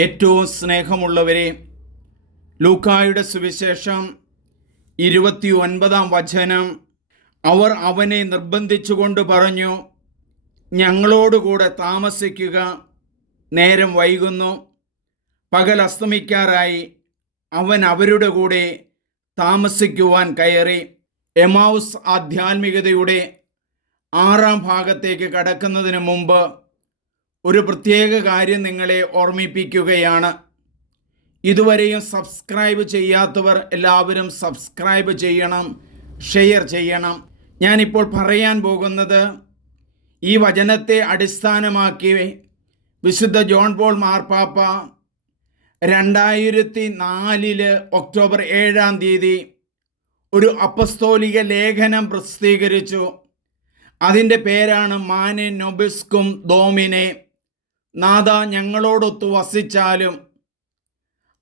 ഏറ്റവും സ്നേഹമുള്ളവരെ, ലൂക്കായുടെ സുവിശേഷം 29-ാം വചനം, അവർ അവനെ നിർബന്ധിച്ചുകൊണ്ട് പറഞ്ഞു, ഞങ്ങളോടുകൂടെ താമസിക്കുക, നേരം വൈകുന്നു. പകൽ അസ്തമിക്കാറായി. അവൻ അവരുടെ കൂടെ താമസിക്കുവാൻ കയറി. എമൗസ് ആധ്യാത്മികതയുടെ 6-ാം ഭാഗത്തേക്ക് കടക്കുന്നതിന് മുമ്പ് ഒരു പ്രത്യേക കാര്യം നിങ്ങളെ ഓർമ്മിപ്പിക്കുകയാണ്. ഇതുവരെയും സബ്സ്ക്രൈബ് ചെയ്യാത്തവർ എല്ലാവരും സബ്സ്ക്രൈബ് ചെയ്യണം, ഷെയർ ചെയ്യണം. ഞാനിപ്പോൾ പറയാൻ പോകുന്നത് ഈ വചനത്തെ അടിസ്ഥാനമാക്കി വിശുദ്ധ ജോൺ പോൾ മാർപ്പാപ്പ 2004 ഒക്ടോബർ 7-ാം തീയതി ഒരു അപ്പസ്തോലിക ലേഖനം പ്രസിദ്ധീകരിച്ചു. അതിൻ്റെ പേരാണ് മാനെ നൊബിസ്കും ദോമിനെ, നാഥ ഞങ്ങളോടൊത്തു വസിച്ചാലും.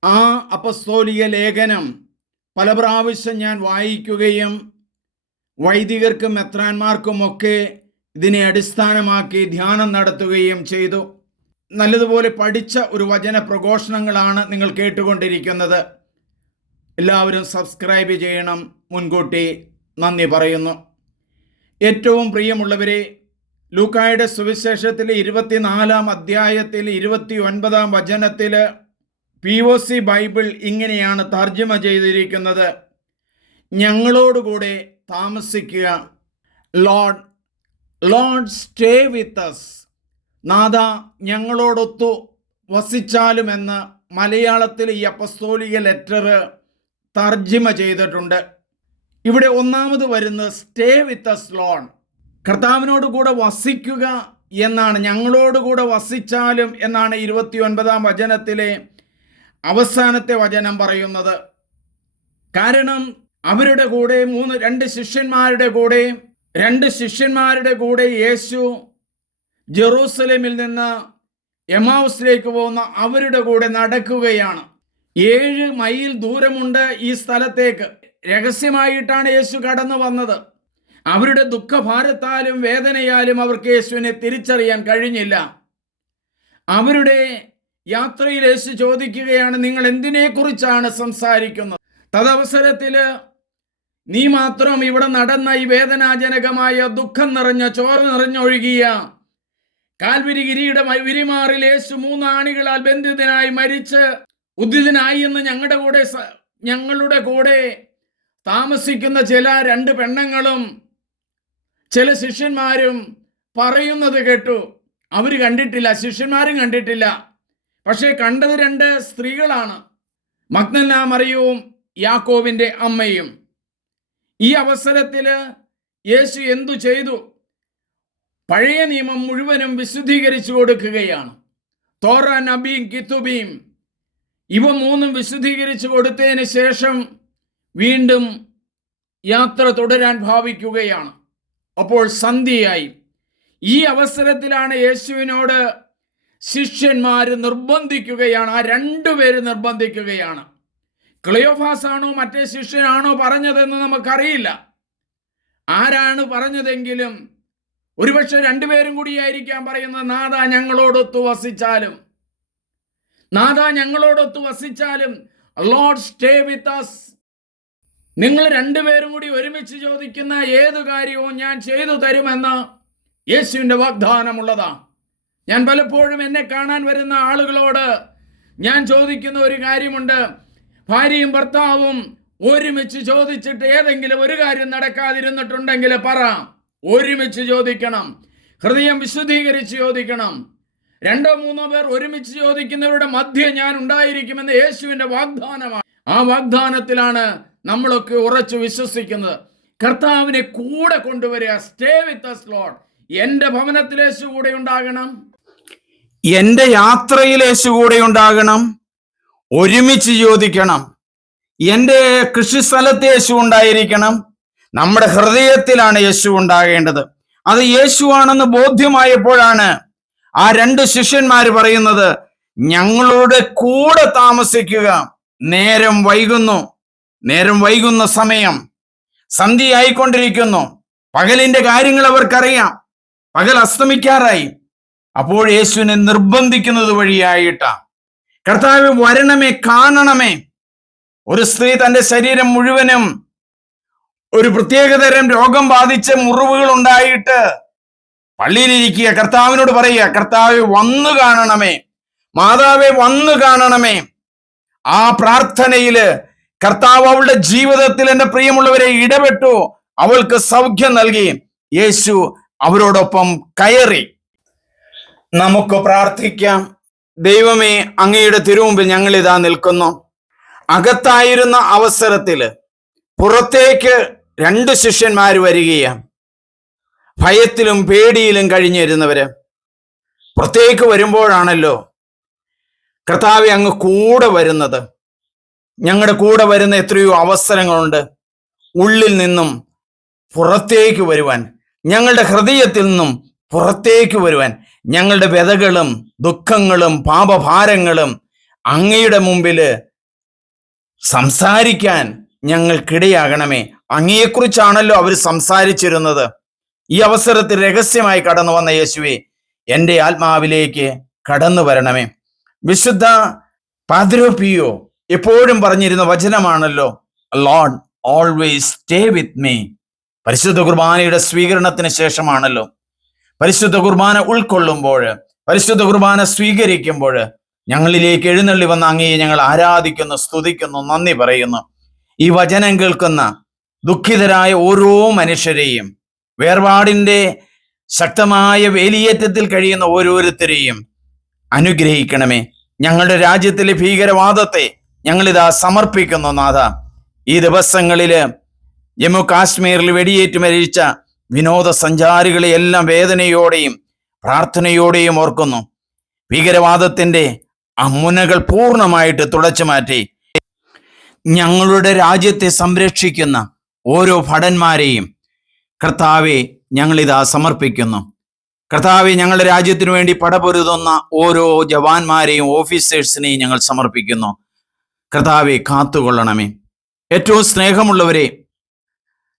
ആ അപ്പസ്തോലിക ലേഖനം പല പ്രാവശ്യം ഞാൻ വായിക്കുകയും വൈദികർക്കും മെത്രാന്മാർക്കുമൊക്കെ ഇതിനെ അടിസ്ഥാനമാക്കി ധ്യാനം നടത്തുകയും ചെയ്തു. നല്ലതുപോലെ പഠിച്ച ഒരു വചന പ്രഘോഷണങ്ങളാണ് നിങ്ങൾ കേട്ടുകൊണ്ടിരിക്കുന്നത്. എല്ലാവരും സബ്സ്ക്രൈബ് ചെയ്യണം. മുൻകൂട്ടി നന്ദി പറയുന്നു. ഏറ്റവും പ്രിയമുള്ളവരെ, ലൂക്കായുടെ സുവിശേഷത്തിലെ 24-ാം അധ്യായത്തിൽ 29-ാം വചനത്തിൽ POC ബൈബിൾ ഇങ്ങനെയാണ് തർജ്ജമ ചെയ്തിരിക്കുന്നത്: ഞങ്ങളോടുകൂടെ താമസിക്കുക. Lord stay with us. നാഥ ഞങ്ങളോടൊത്തു വസിച്ചാലുമെന്ന് മലയാളത്തിൽ ഈ അപ്പസ്തോലിക ലെറ്റർ തർജ്ജമ ചെയ്തിട്ടുണ്ട്. ഇവിടെ ഒന്നാമത് വരുന്നത് സ്റ്റേ വിത്ത് അസ് ലോർഡ്, കർത്താവിനോട് കൂടെ വസിക്കുക എന്നാണ്. ഞങ്ങളോടുകൂടെ വസിച്ചാലും എന്നാണ് 29-ാം വചനത്തിലെ അവസാനത്തെ വചനം പറയുന്നത്. കാരണം അവരുടെ കൂടെ രണ്ട് ശിഷ്യന്മാരുടെ കൂടെ യേശു ജെറൂസലേമിൽ നിന്ന് എമൗസിലേക്ക് പോകുന്ന അവരുടെ കൂടെ നടക്കുകയാണ്. 7 മൈൽ ദൂരമുണ്ട് ഈ സ്ഥലത്തേക്ക്. രഹസ്യമായിട്ടാണ് യേശു കടന്നു വന്നത്. അവരുടെ ദുഃഖഭാരത്താലും വേദനയാലും അവർക്ക് യേശുവിനെ തിരിച്ചറിയാൻ കഴിഞ്ഞില്ല. അവരുടെ യാത്രയിൽ യേശു ചോദിക്കുകയാണ്, നിങ്ങൾ എന്തിനെക്കുറിച്ചാണ് സംസാരിക്കുന്നത്? തദവസരത്തിൽ നീ മാത്രം ഇവിടെ നടന്ന ഈ വേദനാജനകമായ ദുഃഖം നിറഞ്ഞ ചോര നിറഞ്ഞൊഴുകിയ കാൽവരി ഗിരിയുടെ വിരിമാറിൽ യേശു 3 ആണികളാൽ ബന്ധിതനായി മരിച്ച് ഉദ്ധിതനായി എന്ന് ഞങ്ങളുടെ കൂടെ താമസിക്കുന്ന ചില 2 പെണ്ണുങ്ങളും ചില ശിഷ്യന്മാരും പറയുന്നത് കേട്ടു. അവർ കണ്ടിട്ടില്ല, ശിഷ്യന്മാരും കണ്ടിട്ടില്ല. പക്ഷേ കണ്ടത് 2 സ്ത്രീകളാണ്, മഗ്ദലന മറിയവും യാക്കോബിന്റെ അമ്മയും. ഈ അവസരത്തിൽ യേശു എന്തു ചെയ്തു? പഴയ നിയമം മുഴുവനും വിശുദ്ധീകരിച്ചു കൊടുക്കുകയാണ്. തോറ, നബീം, കിത്തുബീം ഇവ 3 വിശുദ്ധീകരിച്ചു കൊടുത്തതിന് ശേഷം വീണ്ടും യാത്ര തുടരാൻ ഭാവിക്കുകയാണ്. അപ്പോൾ സന്ധ്യയായി. ഈ അവസരത്തിലാണ് യേശുവിനോട് ശിഷ്യന്മാർ നിർബന്ധിക്കുകയാണ്. ആ 2 പേര് നിർബന്ധിക്കുകയാണ്. ക്ലെയോഫാസ് ആണോ മറ്റേ ശിഷ്യനാണോ പറഞ്ഞതെന്ന് നമുക്കറിയില്ല. ആരാണ് പറഞ്ഞതെങ്കിലും ഒരുപക്ഷെ 2 പേരും കൂടിയായിരിക്കാം പറയുന്നത്. നാഥ ഞങ്ങളോടൊത്തു വസിച്ചാലും, നാഥ ഞങ്ങളോടൊത്തു വസിച്ചാലും, ലോർഡ് സ്റ്റേ വിത്ത് അസ്. നിങ്ങൾ 2 പേരും കൂടി ഒരുമിച്ച് ചോദിക്കുന്ന ഏതു കാര്യവും ഞാൻ ചെയ്തു തരുമെന്ന് യേശുവിൻ്റെ വാഗ്ദാനമുള്ളതാ. ഞാൻ പലപ്പോഴും എന്നെ കാണാൻ വരുന്ന ആളുകളോട് ഞാൻ ചോദിക്കുന്ന ഒരു കാര്യമുണ്ട്. ഭാര്യയും ഭർത്താവും ഒരുമിച്ച് ചോദിച്ചിട്ട് ഏതെങ്കിലും ഒരു കാര്യം നടക്കാതിരുന്നിട്ടുണ്ടെങ്കിൽ പറ. ഒരുമിച്ച് ചോദിക്കണം, ഹൃദയം വിശുദ്ധീകരിച്ച് ചോദിക്കണം. 2-3 പേർ ഒരുമിച്ച് ചോദിക്കുന്നവരുടെ മധ്യേ ഞാൻ ഉണ്ടായിരിക്കുമെന്ന് യേശുവിൻ്റെ വാഗ്ദാനമാണ്. ആ വാഗ്ദാനത്തിലാണ് നമ്മളൊക്കെ ഉറച്ചു വിശ്വസിക്കുന്നത്. കർത്താവിനെ കൂടെ കൊണ്ടുവരിക. Stay with us Lord. എൻ്റെ ഭവനത്തിൽ യേശു കൂടെ ഉണ്ടാകണം, എൻ്റെ യാത്രയിൽ യേശു കൂടെ ഉണ്ടാകണം. ഒരുമിച്ച് ചോദിക്കണം. എൻ്റെ കൃഷിസ്ഥലത്ത് യേശു ഉണ്ടായിരിക്കണം. നമ്മുടെ ഹൃദയത്തിലാണ് യേശു ഉണ്ടാകേണ്ടത്. അത് യേശുവാണെന്ന് ബോധ്യമായപ്പോഴാണ് ആ 2 ശിഷ്യന്മാർ പറയുന്നത്, ഞങ്ങളുടെ കൂടെ താമസിക്കുക, നേരം വൈകുന്ന സമയം, സന്ധ്യയായിക്കൊണ്ടിരിക്കുന്നു. പകലിന്റെ കാര്യങ്ങൾ അവർക്കറിയാം. പകൽ അസ്തമിക്കാറായി. അപ്പോൾ യേശുവിനെ നിർബന്ധിക്കുന്നത് വഴിയായിട്ടാണ്. കർത്താവ് വരണമേ, കാണണമേ. ഒരു സ്ത്രീ തന്റെ ശരീരം മുഴുവനും ഒരു പ്രത്യേകതരം രോഗം ബാധിച്ച് മുറിവുകൾ ഉണ്ടായിട്ട് പള്ളിയിലിരിക്കുക, കർത്താവിനോട് പറയുക, കർത്താവെ വന്നു കാണണമേ, മാതാവെ വന്നു കാണണമേ. ആ പ്രാർത്ഥനയില് കർത്താവ് അവളുടെ ജീവിതത്തിൽ, എൻ്റെ പ്രിയമുള്ളവരെ, ഇടപെട്ടു. അവൾക്ക് സൗഖ്യം നൽകി. യേശു അവരോടൊപ്പം കയറി. നമുക്ക് പ്രാർത്ഥിക്കാം. ദൈവമേ, അങ്ങയുടെ തിരുമുമ്പിൽ ഞങ്ങൾ ഇതാ നിൽക്കുന്നു. അകത്തായിരുന്ന അവസരത്തിൽ പുറത്തേക്ക് 2 ശിഷ്യന്മാർ വരികയാണ്. ഭയത്തിലും പേടിയിലും കഴിഞ്ഞിരുന്നവര് പുറത്തേക്ക് വരുമ്പോഴാണല്ലോ കർത്താവെ അങ്ങ് കൂടെ വരുന്നത്. ഞങ്ങളുടെ കൂടെ വരുന്ന എത്രയോ അവസരങ്ങളുണ്ട്. ഉള്ളിൽ നിന്നും പുറത്തേക്ക് വരുവാൻ, ഞങ്ങളുടെ ഹൃദയത്തിൽ നിന്നും പുറത്തേക്ക് വരുവാൻ, ഞങ്ങളുടെ വ്യതകളും ദുഃഖങ്ങളും പാപഭാരങ്ങളും അങ്ങയുടെ മുമ്പിൽ സംസാരിക്കാൻ ഞങ്ങൾക്കിടയാകണമേ. അങ്ങയെക്കുറിച്ചാണല്ലോ അവർ സംസാരിച്ചിരുന്നത്. ഈ അവസരത്തിൽ രഹസ്യമായി കടന്നു വന്ന യേശുവേ, എൻ്റെ ആത്മാവിലേക്ക് കടന്നു വരണമേ. വിശുദ്ധ പാദ്രോ പിയോ എപ്പോഴും പറഞ്ഞിരുന്ന വചനമാണല്ലോ, Lord always stay with me. പരിശുദ്ധ കുർബാനയുടെ സ്വീകരണത്തിന് ശേഷമാണല്ലോ, പരിശുദ്ധ കുർബാന ഉൾക്കൊള്ളുമ്പോൾ, പരിശുദ്ധ കുർബാന സ്വീകരിക്കുമ്പോൾ ഞങ്ങളിലേക്ക് എഴുന്നള്ളി വന്ന അങ്ങയെ ഞങ്ങൾ ആരാധിക്കുന്നു, സ്തുതിക്കുന്നു, നന്ദി പറയുന്നു. ഈ വചനം കേൾക്കുന്ന ദുഃഖിതരായ ഓരോ മനുഷ്യരെയും, വേർപാടിൻ്റെ ശക്തമായ വേലിയേറ്റത്തിൽ കഴിയുന്ന ഓരോരുത്തരെയും അനുഗ്രഹിക്കണമേ. ഞങ്ങളുടെ രാജ്യത്തിലെ ഭീകരവാദത്തെ ഞങ്ങളിതാ സമർപ്പിക്കുന്നു നാഥ. ഈ ദിവസങ്ങളിൽ ജമ്മു കാശ്മീരിൽ വെടിയേറ്റ് മരിച്ച വിനോദസഞ്ചാരികളെ എല്ലാം വേദനയോടെയും പ്രാർത്ഥനയോടെയും ഓർക്കുന്നു. ഭീകരവാദത്തിൻ്റെ ആ മുനകൾ പൂർണ്ണമായിട്ട് തുടച്ചു മാറ്റി ഞങ്ങളുടെ രാജ്യത്തെ സംരക്ഷിക്കുന്ന ഓരോ ഭടന്മാരെയും കർത്താവെ ഞങ്ങളിതാ സമർപ്പിക്കുന്നു. കർത്താവെ, ഞങ്ങളുടെ രാജ്യത്തിനു വേണ്ടി പടപൊരുതുന്ന ഓരോ ജവാന്മാരെയും ഓഫീസേഴ്സിനെയും ഞങ്ങൾ സമർപ്പിക്കുന്നു. കർത്താവെ, കാത്തുകൊള്ളണമേ. ഏറ്റവും സ്നേഹമുള്ളവരെ,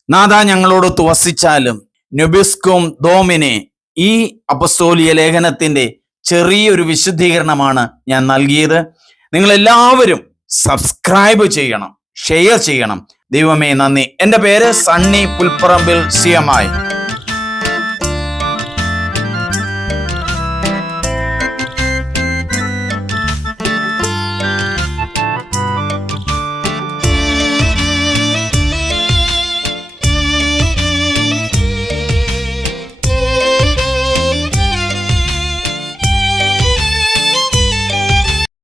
നാഥ ഞങ്ങളോടൊത്ത് വസിച്ചാലും നെബിസ്കും ദോമിനെ ഈ അപ്പസ്തോലിക ലേഖനത്തിന്റെ ചെറിയൊരു വിശുദ്ധീകരണമാണ് ഞാൻ നൽകിയത്. നിങ്ങളെല്ലാവരും സബ്സ്ക്രൈബ് ചെയ്യണം, ഷെയർ ചെയ്യണം. ദൈവമേ, നന്ദി. എൻ്റെ പേര് സണ്ണി പുൽപ്പറമ്പിൽ CMI.